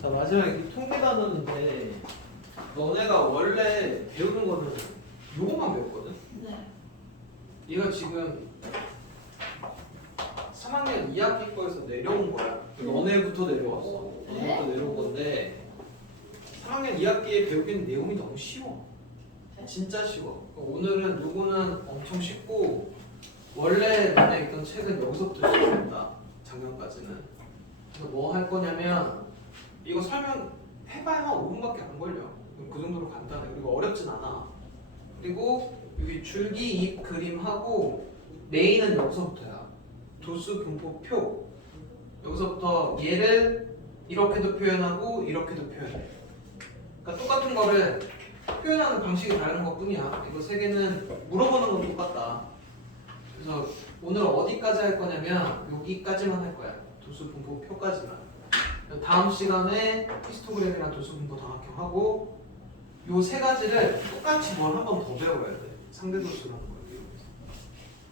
자, 마지막에 이 통계 단원인데 너네가 원래 배우는 거는 요것만 배웠거든? 네. 얘가 지금 3학년 2학기 거에서 내려온 거야. 너네부터 내려왔어. 너네부터 내려온 건데 3학년 2학기에 배우기는 내용이 너무 쉬워. 진짜 쉬워. 오늘은 요거는 엄청 쉽고 원래 너네 있던 책은 여기서부터 시작된다. 작년까지는. 그래서 뭐 할 거냐면 이거 설명해봐야 한 5분밖에 안 걸려. 그 정도로 간단해. 그리고 어렵진 않아. 그리고 여기 줄기, 잎, 그림하고 메인은 여기서부터야. 도수, 분포, 표. 여기서부터 얘를 이렇게도 표현하고 이렇게도 표현해. 그러니까 똑같은 거를 표현하는 방식이 다른 것 뿐이야. 이거 세 개는 물어보는 건 똑같다. 그래서 오늘 어디까지 할 거냐면 여기까지만 할 거야. 도수, 분포, 표까지만. 다음 시간에 히스토그램이랑 도수, 분포, 다각형하고 요 세 가지를 똑같이 뭘 한 번 더 배워야 돼. 상대 도수라는 걸 이용해서.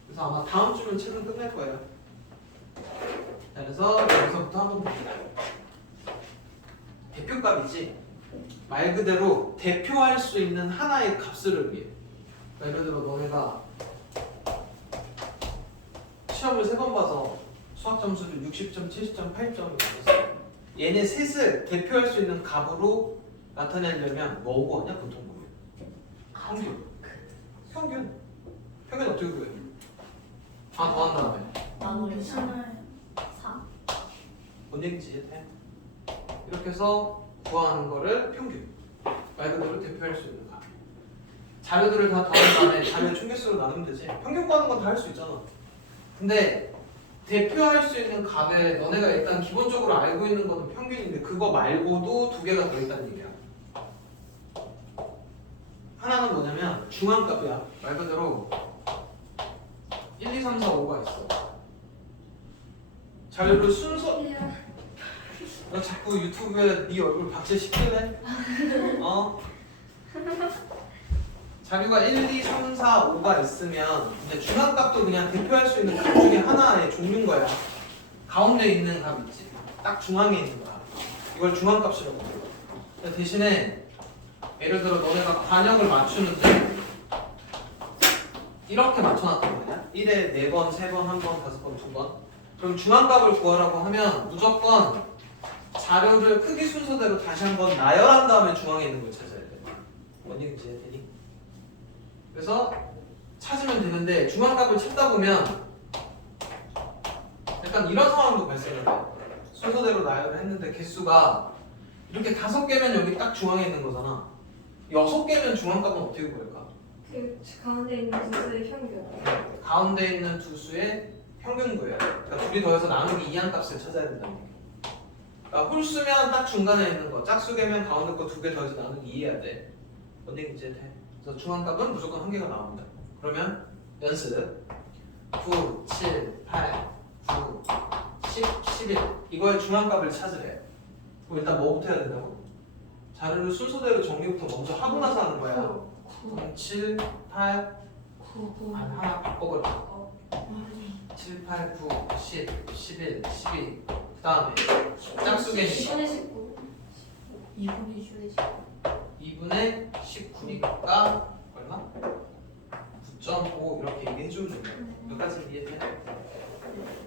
그래서 아마 다음 주면 책은 끝날 거예요. 자, 그래서 여기서부터 한번 봅니다. 대표값이지. 말 그대로 대표할 수 있는 하나의 값을 의미해. 예를 들어 너네가 시험을 3번 봐서 수학 점수를 60점, 70점, 80점을 받았어. 얘네 셋을 대표할 수 있는 값으로 나타내려면 뭐 구하냐? 보통 구해. 평균. 평균. 평균 어떻게 구해? 다 더한 다음에 나누기 3을 4. 뭔 얘기인지 이해돼? 이렇게 해서 구하는 거를 평균. 말 그대로 대표할 수 있는 값. 자료들을 다 더한 다음에 자료 총개수로 나누면 되지. 평균 구하는 건 다 할 수 있잖아. 근데 대표할 수 있는 값에 너네가 일단 기본적으로 알고 있는 거는 평균인데 그거 말고도 두 개가 더 있다는 얘기야. 하나는 뭐냐면 중앙값이야. 말 그대로 1, 2, 3, 4, 5가 있어. 자료를 순서 너 자꾸 유튜브에 네 얼굴 박제시킬래? 어? 자료가 1, 2, 3, 4, 5가 있으면 이제 중앙값도 그냥 대표할 수 있는 값 중에 하나의 종류인 거야. 가운데 있는 값 있지. 딱 중앙에 있는 값. 이걸 중앙값이라고 해요. 대신에 예를 들어 너네가 반역을 맞추는데 이렇게 맞춰놨단 말이야. 1에 4번, 3번, 1번, 5번, 2번. 그럼 중앙값을 구하라고 하면 무조건 자료를 크기 순서대로 다시 한번 나열한 다음에 중앙에 있는 걸 찾아야 돼. 뭔 얘기인지 이해되니? 그래서 찾으면 되는데 중앙값을 찾다 보면 약간 이런 상황도 발생을 해. 순서대로 나열을 했는데 개수가 이렇게 5개면 여기 딱 중앙에 있는 거잖아. 6개면 중앙값은 어떻게 구할까? 그 가운데 있는 수의 평균. 가운데 있는 두 수의 평균 구해야 돼. 그러니까 둘이 더해서 나누기 2한 값을 찾아야 된다는 얘기야. 그러니까 홀수면 딱 중간에 있는 거, 짝수개면 가운데 거 2개 더해서 나누기 2 해야 돼. 뭔 얘기인지 돼? 그래서 중앙값은 무조건 한 개가 나옵니다. 그러면 연습 9, 7, 8, 9, 10, 11 이거의 중앙값을 찾으래. 그럼 일단 뭐부터 해야 된다고? 자료를 순서대로 정리부터 먼저 하고 나서 하는 거야. 0, 7, 8, 9. 하나 바꿔버려. 7, 8, 9, 10, 11, 12 그 다음에 짝수개니까 10분의 19. 2분의 2분의 19니까 얼마? 9.5 이렇게 얘기해주면 된다. 여기까지 이해돼?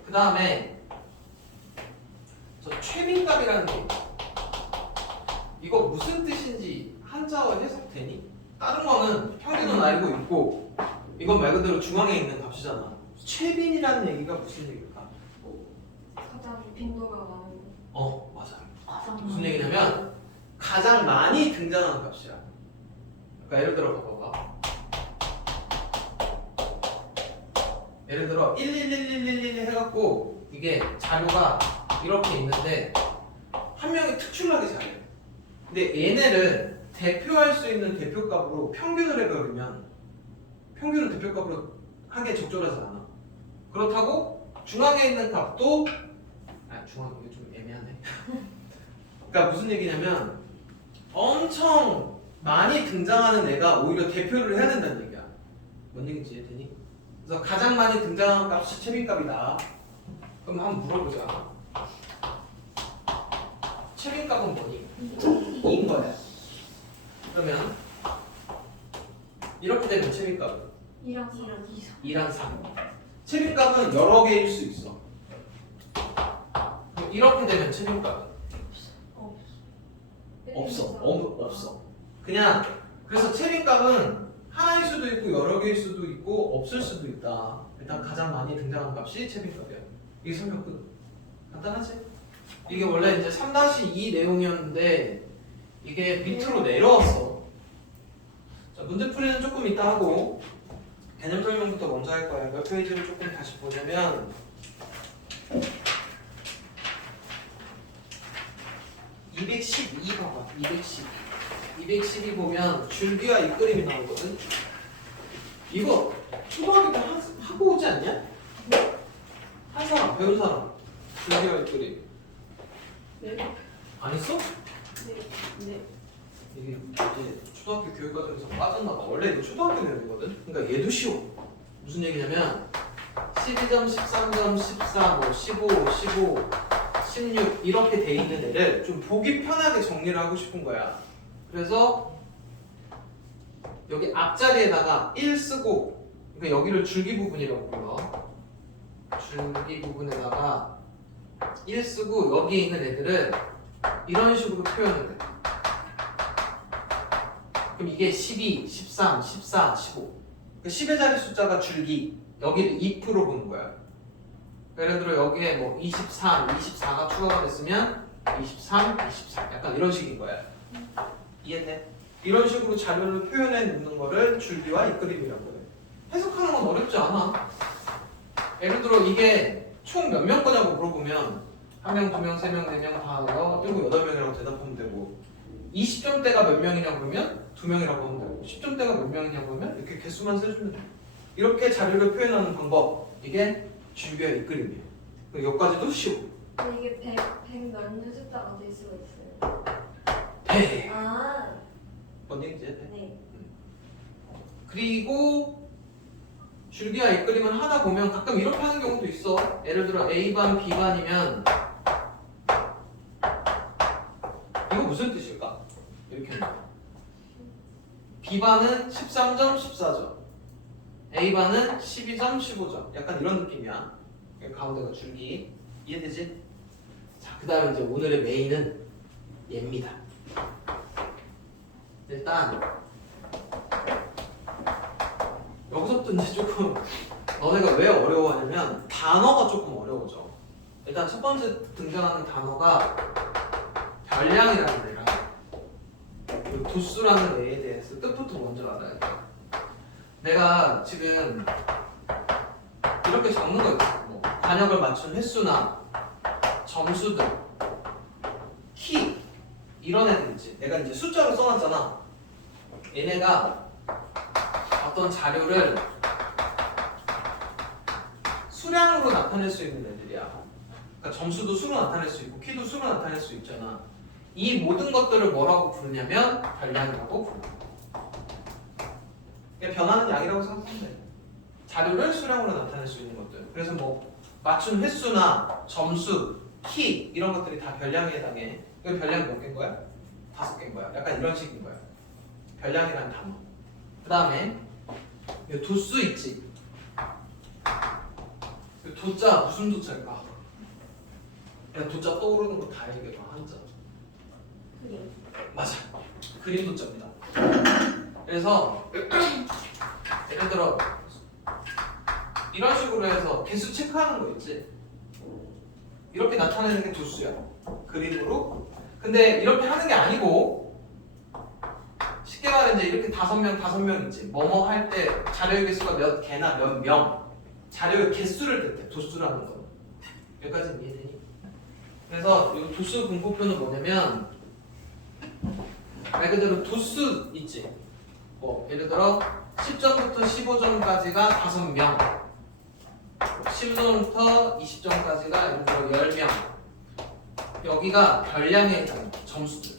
그 다음에 저 최민값이라는 게 이거 무슨 뜻인지 한자어 해석되니? 다른 거는 평균은 알고 있고 이건 말 그대로 중앙에 있는 값이잖아. 최빈이라는 얘기가 무슨 얘기일까? 가장 빈도가 많은. 맞아. 가장 무슨 얘기냐면 가장 많이 등장하는 값이야. 그러니까 예를 들어 봐봐. 예를 들어 11111 해갖고 이게 자료가 이렇게 있는데 한 명이 특출나게 잘해. 근데 얘네를 대표할 수 있는 대표값으로 평균을 해버리면 평균을 대표값으로 하기에 적절하지 않아. 그렇다고 중앙에 있는 값도 중앙 이게 좀 애매하네. 그러니까 무슨 얘기냐면 엄청 많이 등장하는 애가 오히려 대표를 해야 된다는 얘기야. 뭔 얘기인지 이해되니? 그래서 가장 많이 등장하는 값이 최빈값이다. 그럼 한번 물어보자. 최빈값 체빈값은 뭐니? 2인 거야. 그러면 이렇게 되면 체빈값은 2랑 2랑 3. 체빈값은 여러 개일 수 있어. 그럼 이렇게 되면 체빈값은 없어. 그냥 그래서 체빈값은 하나일 수도 있고 여러 개일 수도 있고 없을 수도 있다. 일단 가장 많이 등장하는 값이 체빈값이야. 이게 설명 끝. 간단하지? 이게 원래 이제 3-2 내용이었는데 이게 밑으로 내려왔어. 자, 문제 풀이는 조금 이따 하고 개념 설명부터 먼저 할 거야. 몇 페이지를 조금 다시 보자면 212 봐봐. 212 보면 줄기와 이끌림이 나오거든. 이거 초등학교 때 하고 오지 않냐? 한 사람, 배운 사람. 줄기와 이끌림. 네. 안 했어? 네. 이게 이제 초등학교 교육 과정에서 빠졌나 봐. 원래 이거 초등학교 내용이거든. 그러니까 얘도 쉬워. 무슨 얘기냐면 12점, 13점, 14, 뭐 15, 16 이렇게 돼 있는 애를 좀 보기 편하게 정리를 하고 싶은 거야. 그래서 여기 앞자리에다가 1 쓰고, 그러니까 여기를 줄기 부분이라고 불러. 줄기 부분에다가 1 쓰고 여기에 있는 애들은 이런 식으로 표현을 해. 그럼 이게 12, 13, 14, 15. 그 10의 자리 숫자가 줄기. 여기를 2% 보는 거야. 예를 들어 여기에 뭐 23, 24가 추가가 됐으면 23, 24 약간 이런 식인 거야. 이해돼? 이런 식으로 자료를 표현해 놓는 거를 줄기와 이끌림이라고 해. 해석하는 건 어렵지 않아. 예를 들어 이게 총 몇 명 거냐고 물어보면 1명, 2명, 3명, 4명, 5, 6, 8명이라고 대답하면 되고 20점대가 몇 명이냐고 그러면 2명이라고 하면 되고 10점대가 몇 명이냐고 하면 이렇게 개수만 세주면 돼. 이렇게 자료를 표현하는 방법, 이게 줄기와 이끌림이에요. 여기까지도 쉬워. 근데 이게 100 넣는 숫자가 될 수가 있어요. 100. 아. 뭔 얘기인지 해? 네. 그리고 줄기와 이끌림을 하다 보면 가끔 이렇게 하는 경우도 있어. 예를 들어 A반, B반이면 이거 무슨 뜻일까? 이렇게 하면 B반은 13점, 14점 A반은 12점, 15점 약간 이런 느낌이야. 가운데가 줄기. 이해되지? 자, 그 다음에 이제 오늘의 메인은 얘입니다. 일단 여기서부터 이제 조금 너네가 왜 어려워하냐면 단어가 조금 어려워져. 일단 첫 번째 등장하는 단어가 별량이라는 애랑 그리고 도수라는 애에 대해서 뜻부터 먼저 알아야 돼. 내가 지금 이렇게 적는 거 있어. 뭐 관역을 맞춘 횟수나 점수들, 키 이런 애들 있지. 내가 이제 숫자로 써놨잖아. 얘네가 어떤 자료를 수량으로 나타낼 수 있는 애들이야. 그러니까 점수도 수로 나타낼 수 있고 키도 수로 나타낼 수 있잖아. 이 모든 것들을 뭐라고 부르냐면 별량이라고 부르는 거야. 그냥 변하는 양이라고 생각하면 돼. 자료를 수량으로 나타낼 수 있는 것들. 그래서 뭐 맞춘 횟수나 점수, 키 이런 것들이 다 별량에 해당해. 이거 별량 몇 개인 거야? 5개인 거야. 약간 이런 식인 거야. 별량이라는 단어. 그 다음에 도수 있지. 도자 무슨 도자일까? 그냥 도자 떠오르는 거 다 얘기해봐. 한자. 그림. 맞아. 그림 도자입니다. 그래서 예를 들어 이런 식으로 해서 개수 체크하는 거 있지. 이렇게 나타내는 게 도수야. 그림으로. 근데 이렇게 하는 게 아니고 쉽게 말해 이제 이렇게 5명 있지. 뭐뭐 할 때 자료의 개수가 몇 개나 몇 명. 자료의 개수를 뜻해. 도수라는 거. 여기까지는 이해되니? 그래서 이 도수 분포표는 뭐냐면 말 그대로 도수 있지. 뭐 예를 들어 10점부터 15점까지가 5명, 15점부터 20점까지가 예를 들어 10명. 여기가 별량에 해당해. 점수들.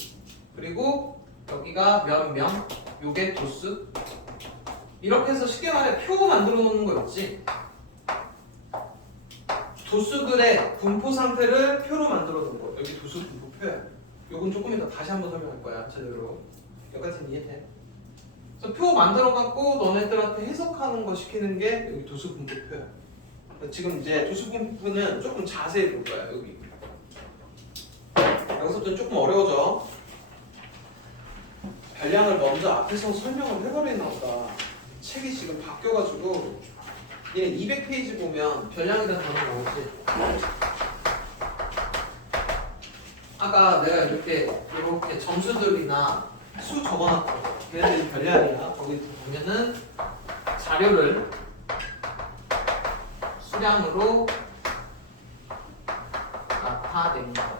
그리고 여기가 몇 명, 요게 도수. 이렇게 해서 쉽게 말해 표 만들어 놓는 거 있지. 도수들의 분포 상태를 표로 만들어 놓은 거. 여기 도수 분포표야. 요건 조금 이따 다시 한번 설명할 거야 제대로. 여기까지는 이해돼? 그래서 표 만들어 갖고 너네들한테 해석하는 거 시키는 게 여기 도수분포표야. 지금 이제 도수분포는 조금 자세히 볼 거야 여기. 여기서부터 조금 어려워져. 별량을 먼저 앞에서 설명을 해버리나 보다. 책이 지금 바뀌어가지고 얘는 200페이지 보면 별량이라는 단어가 나오지. 아까 내가 이렇게 점수들이나 수 적어놨고 얘네들이 별량이야. 거기 보면은 자료를 수량으로 나타냅니다.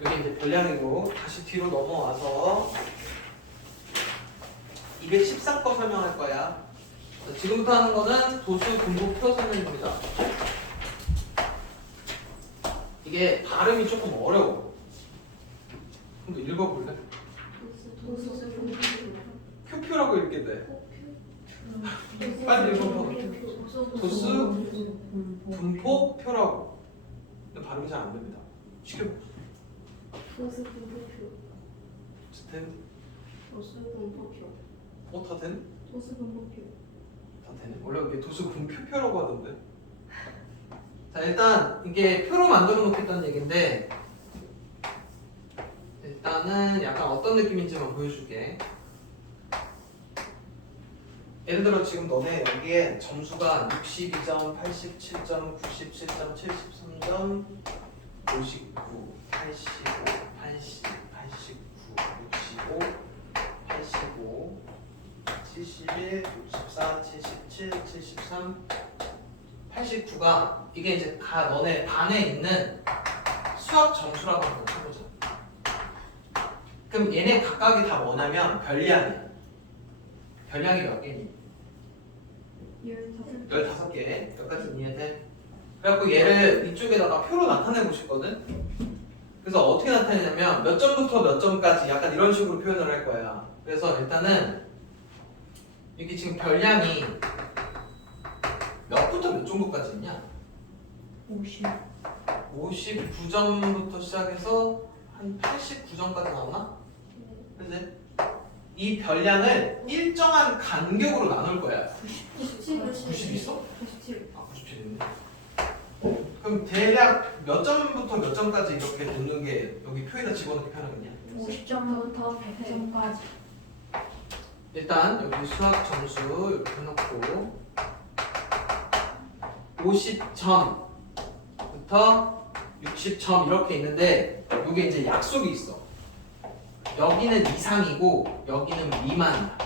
이게 이제 별량이고 다시 뒤로 넘어와서 213거 설명할 거야. 지금부터 하는 거는 도수 분포표 설명입니다. 이게 발음이 조금 어려워. 한번 읽어볼래? 표표라고 읽게 돼. 빨리 읽어봐. 도수 분포표라고. 근데 발음이 잘 안 됩니다. 시켜. 도수 분포표. 된? 도수 분포표. 다 된? 도수 분포표. 다 되네. 원래 이게 도수 분표표라고 하던데. 자 일단 이게 표로 만들어 놓겠다는 얘긴데 일단은 약간 어떤 느낌인지만 보여줄게. 예를 들어 지금 너네 여기에 점수가 62점, 87점, 97점, 73점, 59, 85, 80, 89, 65, 85, 71, 64, 77, 73, 89가 이게 이제 다 너네 반에 있는 수학 점수라고 한번 쳐보자. 그럼 얘네 각각이 다 뭐냐면 별량이야. 별량이 몇 개니? 15개. 여기까지 이해돼? 그래갖고 얘를 이쪽에다가 표로 나타내고 싶거든? 그래서 어떻게 나타내냐면 몇 점부터 몇 점까지 약간 이런 식으로 표현을 할 거야. 그래서 일단은 이게 지금 별량이 몇부터 몇 정도까지 있냐? 59점부터 시작해서 한 89점까지 나오나? 그치? 이 별량을 일정한 간격으로 나눌 거야. 90 있어? 97. 아, 97 있네. 그럼 대략 몇 점부터 몇 점까지 이렇게 놓는 게 여기 표에다 집어넣기 편하겠냐? 50점부터 100점까지. 일단 여기 수학 점수 이렇게 해놓고 50점부터 60점 이렇게 있는데 이게 이제 약속이 있어. 여기는 이상이고 여기는 미만이야.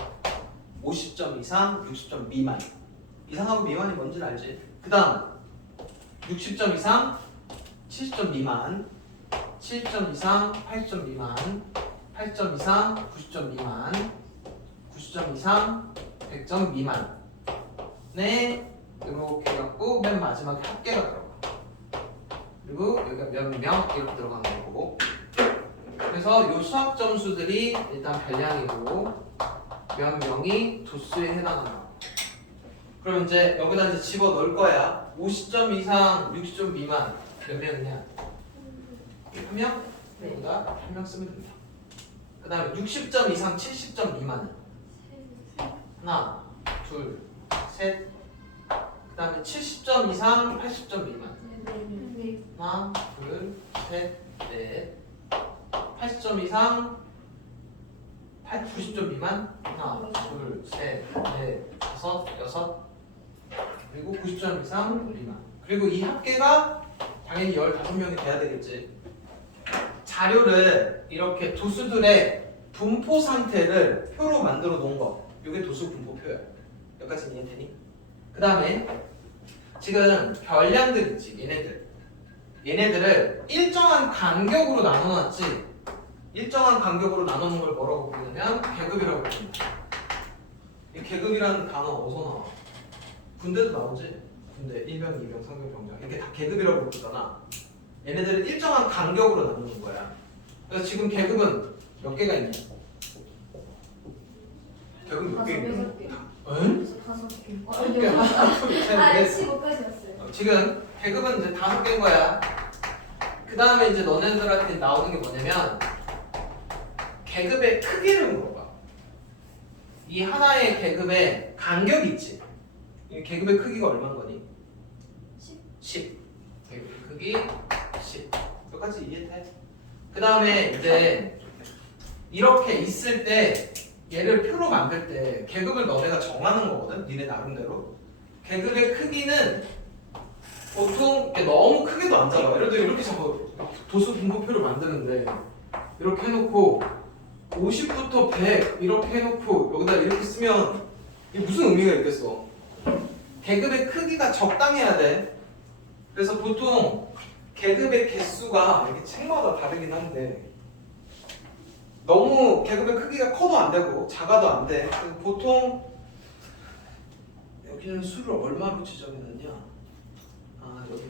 50점 이상, 60점 미만. 이상하고 미만이 뭔지 알지? 그 다음 60점 이상, 70점 미만, 70점 이상, 80점 미만, 80점 이상, 90점 미만, 90점 이상, 100점 미만. 네, 이렇게 해갖고 맨 마지막에 합계가 들어가. 그리고 여기가 몇 명 이렇게 들어가는 거고. 그래서 요 수학 점수들이 일단 별량이고 몇 명이 도수에 해당한다. 그럼 이제 여기다 이제 집어 넣을 거야. 50점 이상, 60점 미만 몇 명이냐? 한 명? 여기다 한 명 쓰면 됩니다. 그 다음에 60점 이상, 70점 미만은 하나, 둘, 셋. 그 다음에 70점 이상, 80점 미만 하나, 둘, 셋, 넷. 80점 이상, 90점 미만 하나, 둘, 셋, 넷, 다섯, 여섯. 그리고 90점 이상 미만. 그리고 이 합계가 당연히 15명이 돼야 되겠지. 자료를 이렇게 도수들의 분포 상태를 표로 만들어 놓은 거. 이게 도수 분포표야. 여기까지 이해되니? 그 다음에 지금 별량들 있지, 얘네들을 일정한 간격으로 나눠놨지. 일정한 간격으로 나누는 걸 뭐라고 부르냐면 계급이라고 부릅니다. 이 계급이라는 단어 어디서 나와? 군대도 나오지? 군대 1병, 2병, 3병, 병장 이렇게 다 계급이라고 부르잖아. 얘네들은 일정한 간격으로 나누는 거야. 그래서 지금 계급은 몇 개가 있냐? 계급 몇 개 있냐? 응? 5개. 아, 15까지였어요. 지금 계급은 이제 5개인 거야. 그 다음에 이제 너네들한테 나오는 게 뭐냐면 계급의 크기를 물어봐. 이 하나의 계급의 간격이 있지. 이 계급의 크기가 얼마인 거니? 10. 계급의 크기 10. 여기까지 이해돼? 그 다음에 이제 이렇게 있을 때 얘를 표로 만들 때 계급을 너네가 정하는 거거든. 니네 나름대로. 계급의 크기는 보통 너무 크게도 안 잡아. 예를 들어 이렇게 잡아. 도수 분포표를 만드는데 이렇게 해놓고 50부터 100 이렇게 해놓고 여기다 이렇게 쓰면 이게 무슨 의미가 있겠어? 계급의 크기가 적당해야 돼. 그래서 보통 계급의 개수가 이게 책마다 다르긴 한데 너무 계급의 크기가 커도 안 되고 작아도 안 돼. 그래서 보통 여기는 수를 얼마로 지정해놨냐? 아 여기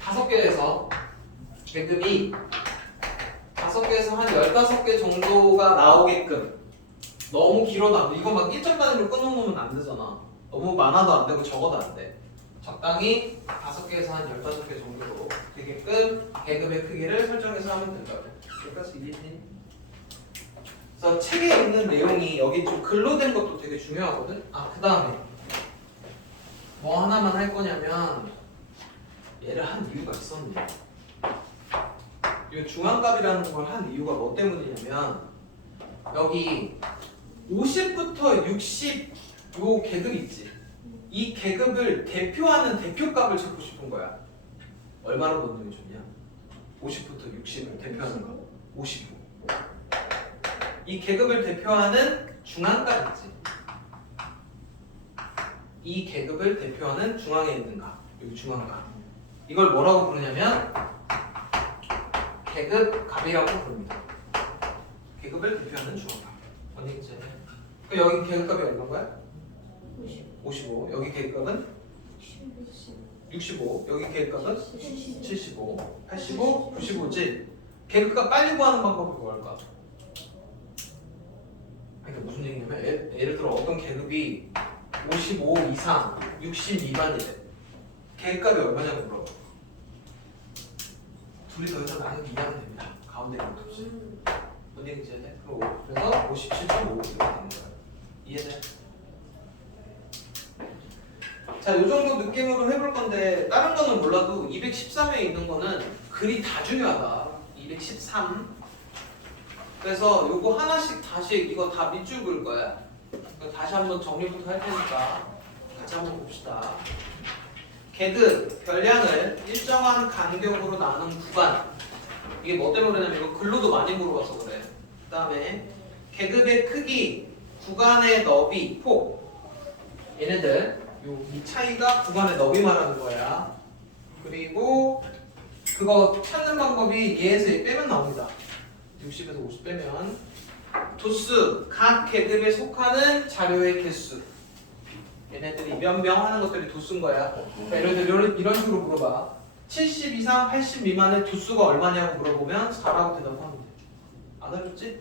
5개에서 계급이 5개에서 한 15개 정도가 나오게끔. 너무 길어도 이거 막 1점 단위로 끊어놓으면 안 되잖아. 너무 많아도 안 되고 적어도 안 돼. 적당히 5개에서 한 15개 정도로 되게끔 계급의 크기를 설정해서 하면 된다고. 여기까지 이해되니? 그래서 책에 있는 내용이 여기 좀 글로 된 것도 되게 중요하거든? 그 다음에 뭐 하나만 할 거냐면 얘를 한 이유가 있었네. 이 중앙값이라는 걸 한 이유가 뭐 때문이냐면 여기 50부터 60 요 계급이 있지. 이 계급을 대표하는 대표값을 찾고 싶은 거야. 얼마로 넣는 게 좋냐? 50부터 60을 대표하는 거. 55. 이 계급을 대표하는 중앙값 있지. 이 계급을 대표하는 중앙에 있는 값. 여기 중앙값. 이걸 뭐라고 부르냐면 계급값이라고 부릅니다. 계급을 대표하는 중앙값. 언니지? 여기 계급값이 얼마인 거야? 55. 여기 계급값은 65. 여기 계급값은 75. 85, 95지. 계급값 빨리 구하는 방법은 뭘까? 그러니까 무슨 얘기냐면 예를 들어 어떤 계급이 55 이상, 60 미만이래. 계급값이 얼마냐고 물어. 둘이 더 이상 나누기 2하면 됩니다. 가운데 있는 값이. 뭔 얘기인지 이해돼? 그래서 57.5 이렇게 되는 거야. 이해돼? 자, 이 정도 느낌으로 해볼 건데 다른 거는 몰라도 213에 있는 거는 글이 다 중요하다. 213. 그래서 요거 하나씩 다시 이거 다 밑줄 그을 거야. 그러니까 다시 한번 정리부터 할 테니까 같이 한번 봅시다. 계급, 별량을 일정한 간격으로 나눈 구간. 이게 뭐 때문에 그러냐면 이거 글로도 많이 물어봐서 그래. 그 다음에 계급의 크기, 구간의 너비, 폭. 얘네들 이 차이가 구간의 너비 말하는 거야. 그리고 그거 찾는 방법이 얘에서 얘 빼면 나옵니다. 60에서 50 빼면 도수, 각 계급에 속하는 자료의 개수. 얘네들이 몇 명 하는 것들이 도수인 거야. 그러니까 예를 들어 이런 식으로 물어봐. 70 이상 80 미만의 도수가 얼마냐고 물어보면 4라고 대답하면 돼. 안 어렵지?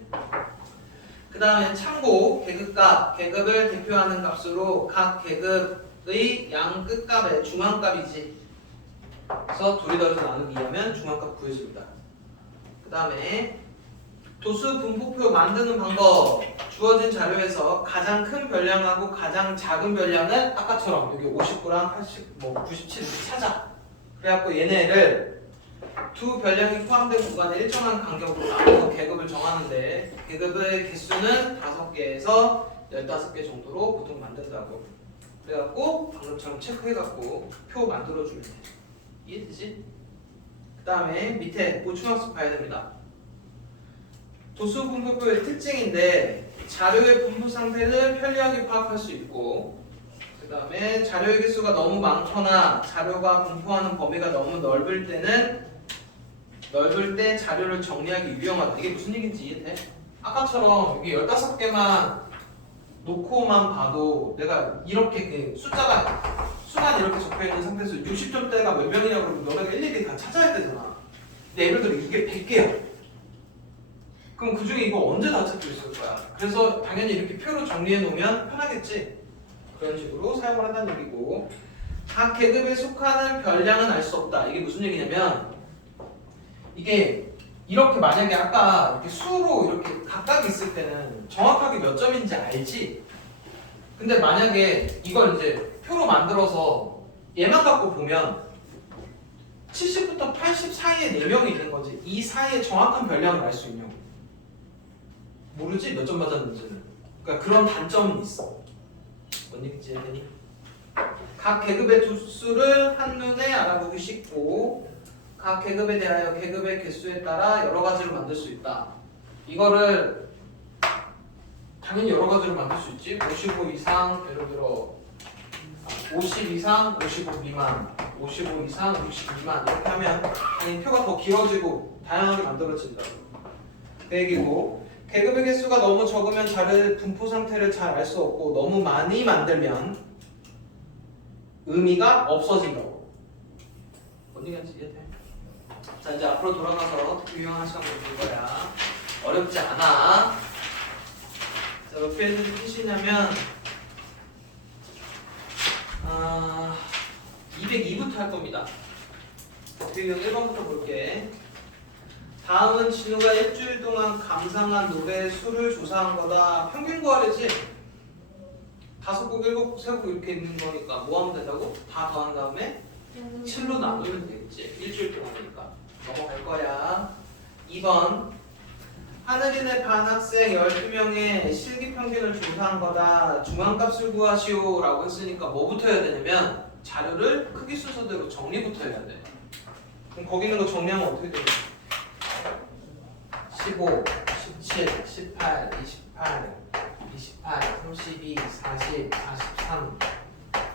그 다음에 참고, 계급값, 계급을 대표하는 값으로 각 계급의 양 끝값의 중앙값이지. 그래서 둘이 더해서 나누기 2하면 중앙값 구해줍니다. 그 다음에 도수 분포표 만드는 방법. 주어진 자료에서 가장 큰 별량하고 가장 작은 별량은 아까처럼 여기 59랑 80, 97 이렇게 찾아. 그래갖고 얘네를 두 별량이 포함된 구간에 일정한 간격으로 나눠서 계급을 정하는데 계급의 개수는 5개에서 15개 정도로 보통 만든다고. 그래갖고 방금처럼 체크해갖고 표 만들어주면 돼. 이해되지? 그 다음에 밑에 보충학습 봐야 됩니다. 도수 분포표의 특징인데 자료의 분포 상태는 편리하게 파악할 수 있고, 그 다음에 자료의 개수가 너무 많거나 자료가 분포하는 범위가 너무 넓을 때 자료를 정리하기 유용하다. 이게 무슨 얘기인지 이해돼? 아까처럼 여기 15개만 놓고만 봐도 내가 이렇게 그 수가 이렇게 적혀있는 상태에서 60점대가 몇 명이냐고 그러면 너네가 일일이 다 찾아야 되잖아. 근데 예를 들어 이게 100개야. 그럼 그 중에 이거 언제 다 찾을 수 있을 거야? 그래서 당연히 이렇게 표로 정리해 놓으면 편하겠지? 그런 식으로 사용을 한다는 얘기고, 각 계급에 속하는 별량은 알 수 없다. 이게 무슨 얘기냐면 이게 이렇게 만약에 아까 이렇게 수로 이렇게 각각 있을 때는 정확하게 몇 점인지 알지? 근데 만약에 이걸 이제 표로 만들어서 얘만 갖고 보면 70부터 80 사이에 4명이 있는 거지. 이 사이에 정확한 별량을 알 수 있냐고. 모르지? 몇 점 맞았는지는. 그러니까 그런 단점은 있어. 뭔 얘기인지 이해되니? 각 계급의 두수를 한눈에 알아보기 쉽고 각 계급에 대하여 계급의 개수에 따라 여러 가지로 만들 수 있다. 이거를 당연히 여러 가지로 만들 수 있지. 55 이상, 예를 들어 50 이상, 55 미만, 55 이상, 60 미만 이렇게 하면 당연히 표가 더 길어지고 다양하게 만들어진다. 그 얘기고 계급의 개수가 너무 적으면 자료의 분포 상태를 잘 알 수 없고 너무 많이 만들면 의미가 없어진다고. 뭔 얘기인지 이해돼? 자 이제 앞으로 돌아가서 유용한 시간 볼 거야. 어렵지 않아. 자 몇 페이지 끝이냐면 202부터 할 겁니다. 대표용 1번부터 볼게. 다음은 진우가 일주일 동안 감상한 노래의 수를 조사한 거다. 평균 구하래지? 5곡, 7곡, 3곡 이렇게 있는 거니까 뭐 하면 된다고? 다 더한 다음에 7로 나누면 되겠지. 일주일 동안이니까. 넘어갈 거야. 2번. 하늘인의 반 학생 12명의 실기 평균을 조사한 거다. 중앙값을 구하시오 라고 했으니까 뭐부터 해야 되냐면 자료를 크기 순서대로 정리부터 해야 돼. 그럼 거기 있는 거 정리하면 어떻게 되냐? 15, 17, 18, 28, 28, 32, 40, 43,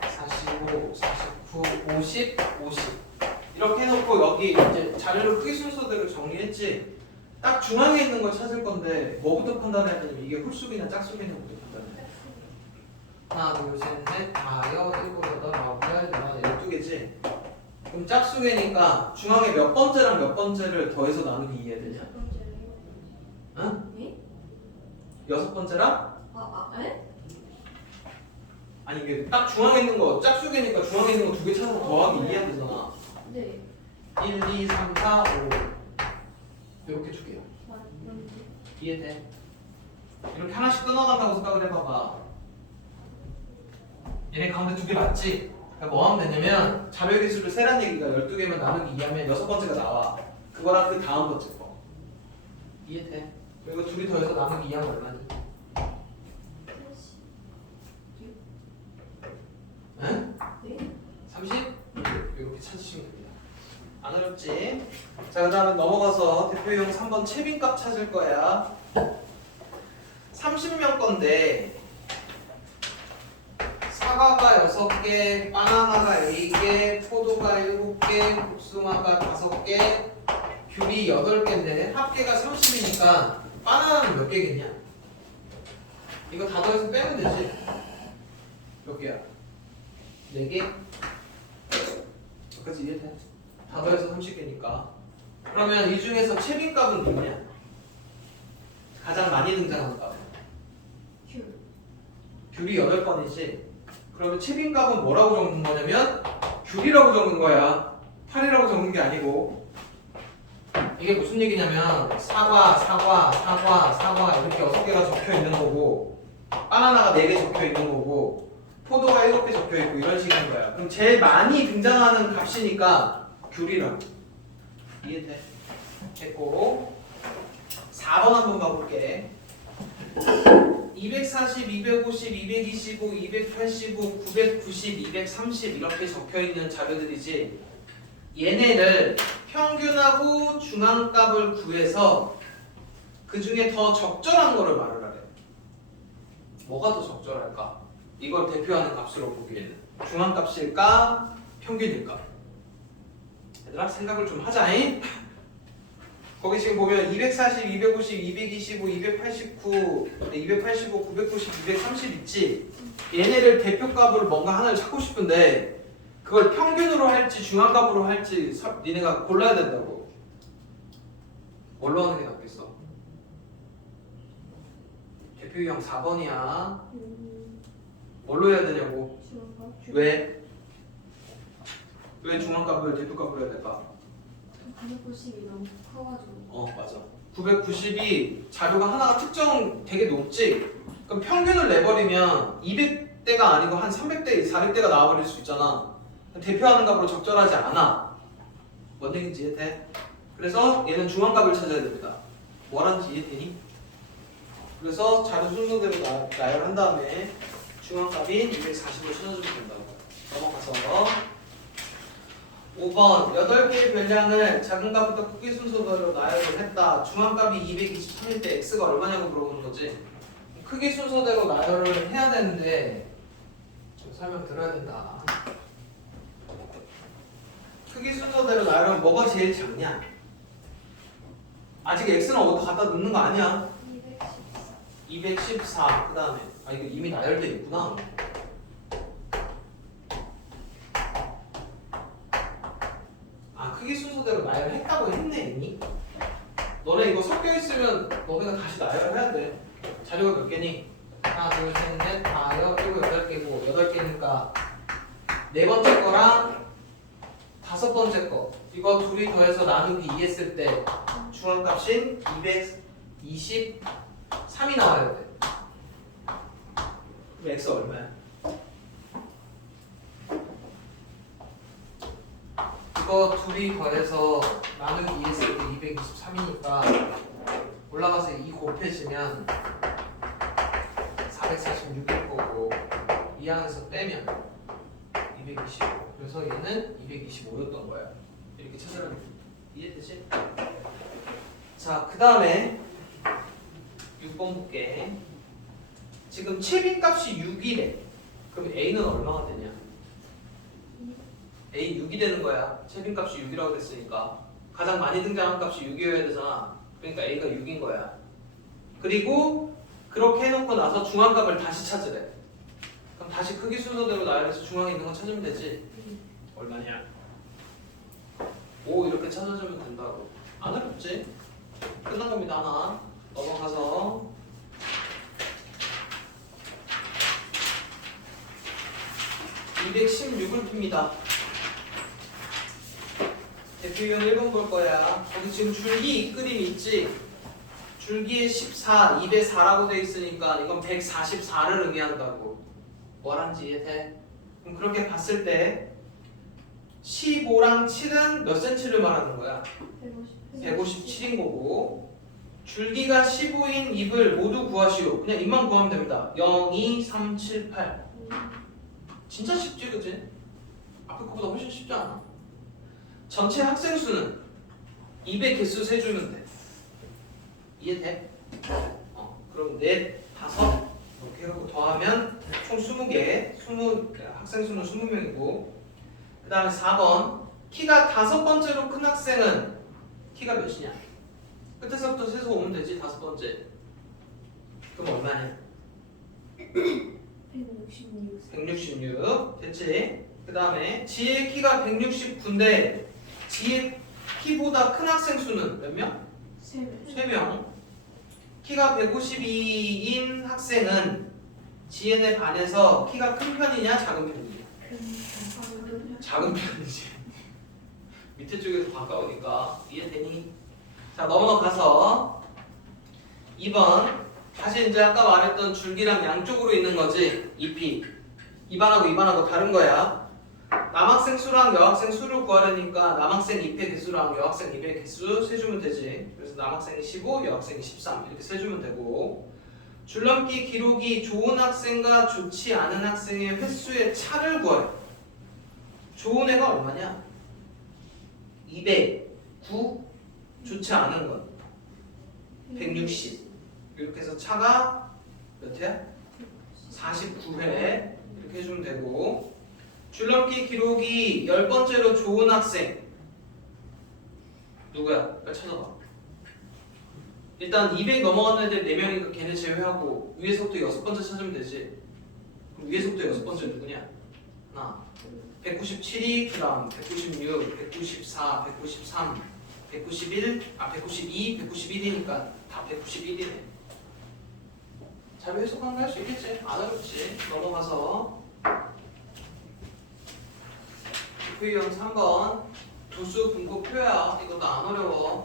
45, 49, 50, 50 이렇게 해놓고 여기 이제 자료를 크기 순서대로 정리했지. 딱 중앙에 있는 걸 찾을 건데 뭐부터 판단해야 되냐면 이게 홀수기냐 짝수기냐부터 판단해. 하나, 둘, 셋, 넷, 다여, 일곱, 여덟, 아홉, 열, 열하나, 12개지. 그럼 짝수기니까 중앙에 몇 번째랑 몇 번째를 더해서 나누기 이해해야 되냐? 응? 네? 6번째랑? 에? 아니 이게 딱 중앙에 있는 거 짝수기니까 중앙에 있는 거 2개 찾아서 더하기 이해해야 되잖아. 네. 1, 2, 3, 4, 5 이렇게 두 개요. 이해돼? 이렇게 하나씩 끊어간다고 생각을 해봐봐. 얘네 가운데 2개 맞지? 그러니까 뭐 하면 되냐면 자료의 개수를 세란 얘기가 12개면 나누기 2하면 6번째가 나와. 그거랑 그 다음 번째 거. 이해돼? 그리고 2개 더해서 나누기 2하면 얼마니? 응? 네? 30? 이렇게 찾으시면 됩니다. 안 어렵지? 자, 그 다음에 넘어가서 대표용 3번 채빈값 찾을 거야. 30명 건데 사과가 6개, 바나나가 4개, 포도가 7개, 복숭아가 5개, 귤이 8개인데 합계가 30이니까 바나나는 몇 개겠냐? 이거 다 더해서 빼면 되지? 몇 개야? 4개? 그치 이해돼? 다 더해서 30개니까. 그러면 이 중에서 채빈값은 뭐냐? 가장 많이 등장하는 값. 큐. 귤이 8번이지. 그러면 채빈값은 뭐라고 적는 거냐면 귤이라고 적는 거야. 8이라고 적는 게 아니고. 이게 무슨 얘기냐면 사과 이렇게 6개가 적혀 있는 거고 바나나가 4개 적혀 있는 거고 포도가 7개 적혀 있고 이런 식인 거야. 그럼 제일 많이 등장하는 값이니까 귤이라고. 이해돼? 됐고 4번 한번 봐볼게. 240, 250, 225, 285, 990, 230 이렇게 적혀있는 자료들이지. 얘네를 평균하고 중앙값을 구해서 그 중에 더 적절한 거를 말을 하래. 뭐가 더 적절할까? 이걸 대표하는 값으로 보기에는 중앙값일까? 평균일까? 얘들아 생각을 좀 하자잉. 거기 지금 보면 240, 250, 225, 289, 285, 990, 230 있지? 얘네를 대표값으로 뭔가 하나를 찾고 싶은데 그걸 평균으로 할지 중앙값으로 할지 니네가 골라야 된다고. 뭘로 하는 게 낫겠어? 대표 유형 4번이야. 뭘로 해야 되냐고. 왜? 왜 중앙값을 대표값으로 해야 될까? 990이 너무 커가지고. 맞아. 990이 자료가 하나가 특정 되게 높지? 그럼 평균을 내버리면 200대가 아니고 한 300대, 400대가 나와버릴 수 있잖아. 대표하는 값으로 적절하지 않아. 뭔 얘기인지 이해돼? 그래서 얘는 중앙값을 찾아야 됩니다. 뭐라는지 이해되니? 그래서 자료 순서대로 나열한 다음에 중앙값인 240을 찾아주면 된다고. 넘어가서 5번 8개의 별량을 작은 값부터 크기 순서대로 나열을 했다. 중앙값이 223일 때 x가 얼마냐고 물어보는 거지. 크기 순서대로 나열을 해야 되는데 좀 설명 들어야 된다. 크기 순서대로 나열하면 뭐가 제일 작냐? 아직 x는 어디다 갖다 넣는 거 아니야? 214. 그 다음에 이거 이미 나열돼 있구나. 크기 순서대로 나열했다고 했네 이미. 너네 이거 섞여 있으면 너네가 다시 나열해야 돼. 자료가 몇 개니? 하나, 둘, 셋, 넷, 다, 여섯, 8개고 8개니까 네 번째 거랑 다섯 번째 거 이거 둘이 더해서 나누기 2 했을 때 중앙값인 223이 나와야 돼. 그럼 x 얼마야? 이거 둘이 더해서 나누기 2 했을 때 223이니까 올라가서 2 곱해지면 446일 거고 이 안에서 빼면 225. 그래서 얘는 225였던 거야. 이렇게 찾으라면 이해되지? 자, 그 다음에 6번 볼게. 지금 채빈값이 6이래. 그럼 A는 얼마가 되냐? A 6이 되는 거야. 채빈값이 6이라고 됐으니까 가장 많이 등장한 값이 6이어야 되잖아. 그러니까 A가 6인 거야. 그리고 그렇게 해놓고 나서 중앙값을 다시 찾으래. 그럼 다시 크기 순서대로 나열해서 중앙에 있는 거 찾으면 되지. 얼마냐? 5 이렇게 찾아주면 된다고. 안 어렵지? 끝난 겁니다. 하나 넘어가서 216을 풉니다. 대표이용 1번 볼 거야. 거기 지금 줄기 그림 있지? 줄기에 14, 2대 4라고 돼 있으니까 이건 144를 의미한다고. 뭐란지 이해돼? 그럼 그렇게 봤을 때 15랑 7은 몇 cm를 말하는 거야? 157인 거고 줄기가 15인 입을 모두 구하시오. 그냥 입만 구하면 됩니다. 0, 2, 3, 7, 8. 진짜 쉽지 그치? 앞에 거보다 훨씬 쉽지 않아? 전체 학생 수는 200 개수 세주면 돼. 이해돼? 그럼 넷, 다섯 이렇게 해갖고 더하면 총 20개, 학생 수는 20명이고 그 다음에 4번 키가 5번째로 큰 학생은 키가 몇이냐? 끝에서부터 세서 오면 되지. 5번째 그럼 얼마냐? 166 됐지? 그 다음에 지의 키가 169인데 지의 키보다 큰 학생 수는 몇 명? 3명. 키가 152인 학생은 지엔에 반해서 키가 큰 편이냐 작은 편이냐? 작은 편이지. 밑에 쪽에서 가까우니까 이해되니? 자 넘어가서 2번 다시 이제 아까 말했던 줄기랑 양쪽으로 있는 거지. 잎이 입안하고 입안하고 다른 거야. 남학생 수랑 여학생 수를 구하려니까 남학생 잎의 개수랑 여학생 잎의 개수 세주면 되지. 그래서 남학생이 15, 여학생이 13 이렇게 세주면 되고 줄넘기 기록이 좋은 학생과 좋지 않은 학생의 횟수의 차를 구하래. 좋은 애가 얼마냐? 200, 9, 좋지 않은 건 160 이렇게 해서 차가 몇 회야? 49회 이렇게 해주면 되고 줄넘기 기록이 10번째로 좋은 학생 누구야? 빨리 찾아봐. 일단 200 넘어간 애들 4명이니까 걔네 제외하고 위에서부터 6번째 찾으면 되지. 그럼 위에서부터 6번째 누구냐? 하나 197이 그 다음 196, 194, 193, 191, 192, 191이니까 다 191이네. 자료 해석한 거 할 수 있겠지? 안 어렵지? 넘어가서 F형 3번 두수 분포표야. 이것도 안 어려워.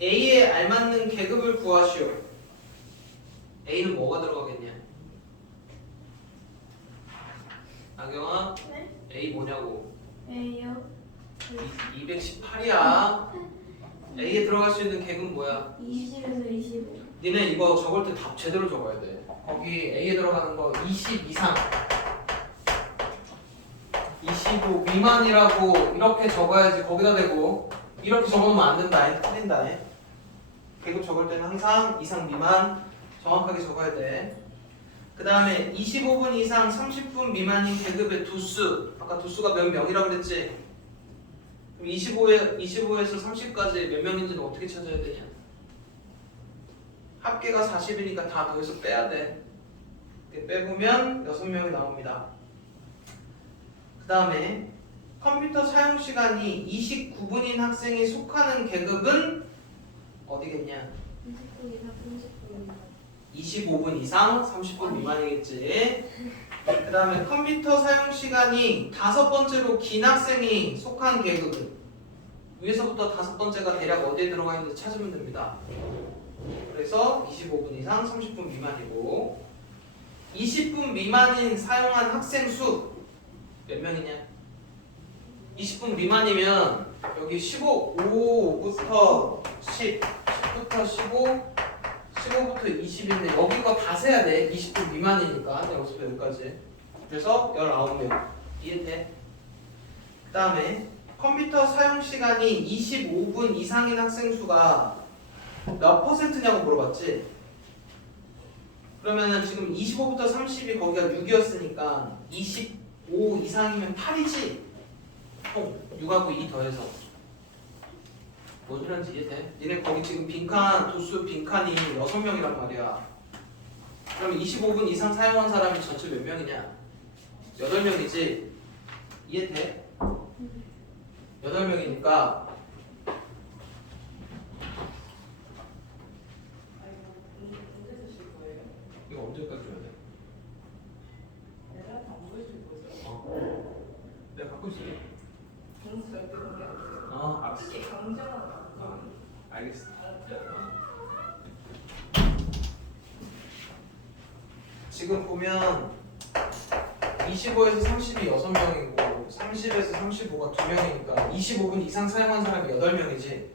A에 알맞는 계급을 구하시오. A는 뭐가 들어가겠냐? 나경아, 네? A 뭐냐고? A요? 218이야. A에 들어갈 수 있는 계급은 뭐야? 20에서 25. 니네 이거 적을 때 답 제대로 적어야 돼. 거기 A에 들어가는 거 20 이상, 25 미만이라고 이렇게 적어야지. 거기다 대고 이렇게 적으면 안 된다. 틀린다. 계급 적을 때는 항상 이상 미만 정확하게 적어야 돼. 그 다음에 25분 이상 30분 미만인 계급의 두수. 아까 두수가 몇 명이라고 그랬지? 그럼 25에서 30까지 몇 명인지는 어떻게 찾아야 되냐? 합계가 40이니까 다 더해서 빼야 돼. 이렇게 빼보면 6명이 나옵니다. 그 다음에 컴퓨터 사용 시간이 29분인 학생이 속하는 계급은 어디겠냐? 20분 이상 30분. 25분 이상 30분 미만이겠지. 그 다음에 컴퓨터 사용 시간이 5번째로 긴 학생이 속한 계급은 위에서부터 5번째가 대략 어디에 들어가 있는지 찾으면 됩니다. 그래서 25분 이상 30분 미만이고 20분 미만인 사용한 학생 수 몇 명이냐? 20분 미만이면 여기 5부터 10, 10부터 15, 15부터 20인데 여기 거 다 세야 돼. 20분 미만이니까 여기서부터 여기까지. 그래서 19명. 이해돼? 그 다음에 컴퓨터 사용 시간이 25분 이상인 학생 수가 몇 퍼센트냐고 물어봤지? 그러면은 지금 25부터 30이 거기가 6이었으니까 25 이상이면 8이지? 6하고 2 더해서 뭔 소리인지 이해돼? 니네 거기 지금 빈칸, 도수 빈칸이 6명이란 말이야. 그럼 25분 이상 사용한 사람이 전체 몇 명이냐? 8명이지? 이해돼? 8명이니까 이거 언제까지 줘야 돼? 내가 갖고 있을게. 알았어. 알겠어. 지금 보면 25에서 30이 6명이고 30에서 35가 2명이니까 25분 이상 사용한 사람이 8명이지.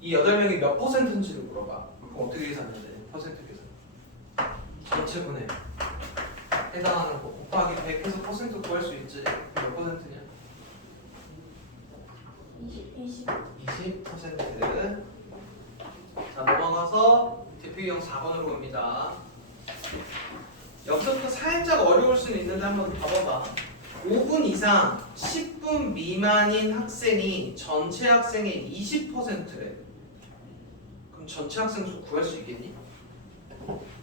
이 8명이 몇 퍼센트인지를 물어봐. 그럼 어떻게 계산해야 돼? 퍼센트 계산. 전체 분해 해당하는 거 곱하기 100해서 퍼센트 구할 수 있지. 몇 퍼센트냐? 20. 20%. 자, 넘어가서 대표경 4번으로 갑니다. 여기서부터 살짝 어려울 수는 있는데 한번 봐봐봐. 5분 이상 10분 미만인 학생이 전체 학생의 20%래. 그럼 전체 학생 수 구할 수 있겠니?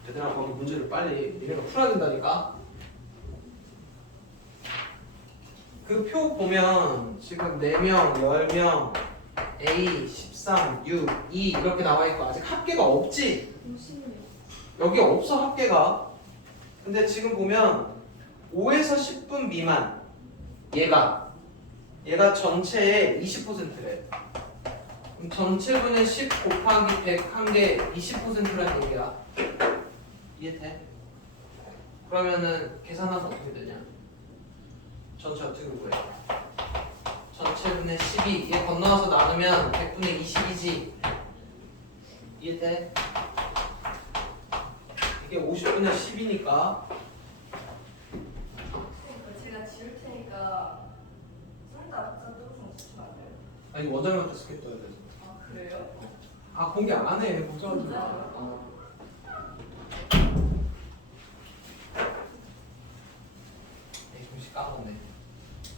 얘들아, 거기 문제를 빨리 니네가 풀어야 된다니까. 그 표 보면 지금 4명, 10명, A, 13, 6, 2 이렇게 나와 있고 아직 합계가 없지? 50명. 여기 없어 합계가. 근데 지금 보면 5에서 10분 미만 얘가 전체의 20%래. 그럼 전체분의 10 곱하기 100 한 게 20%라는 얘기야. 이해돼? 그러면은 계산하면 어떻게 되냐? 전체 어떻게 구해? 전체분의 12 얘 건너와서 나누면 100분의 20이지. 이해돼? 이게 50분의 10이니까 제가 지울 테니까 쏜다 뜯어서 주시면 안 돼요? 아니 원자력한테 스케 떠야 돼서. 아 그래요? 아 공개 안 해. 걱정하지 마. 진짜요? 에이 잠시 까먹네.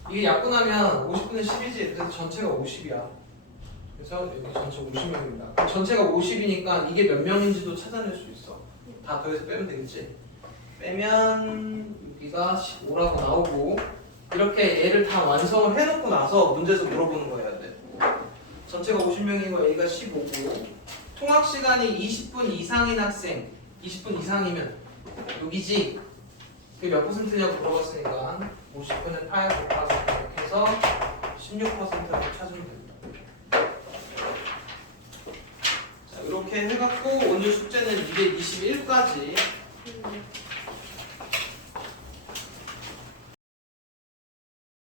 이게 약분하면 50분의 10이지. 그래서 전체가 50이야. 그래서 여기 전체 50명입니다. 전체가 50이니까 이게 몇 명인지도 찾아낼 수 있어. 다 더해서 빼면 되겠지. 빼면 여기가 15라고 나오고 이렇게 얘를 다 완성을 해놓고 나서 문제에서 물어보는 거 해야 돼. 전체가 50명이고 A가 15고 통학 시간이 20분 이상인 학생 20분 이상이면 여기지. 그게 몇 퍼센트냐고 물어봤으니까 50분의 8 곱하기 이렇게 해서 16%라고 찾으면 됩니다. 자, 이렇게 해갖고 오늘 숙제는 221까지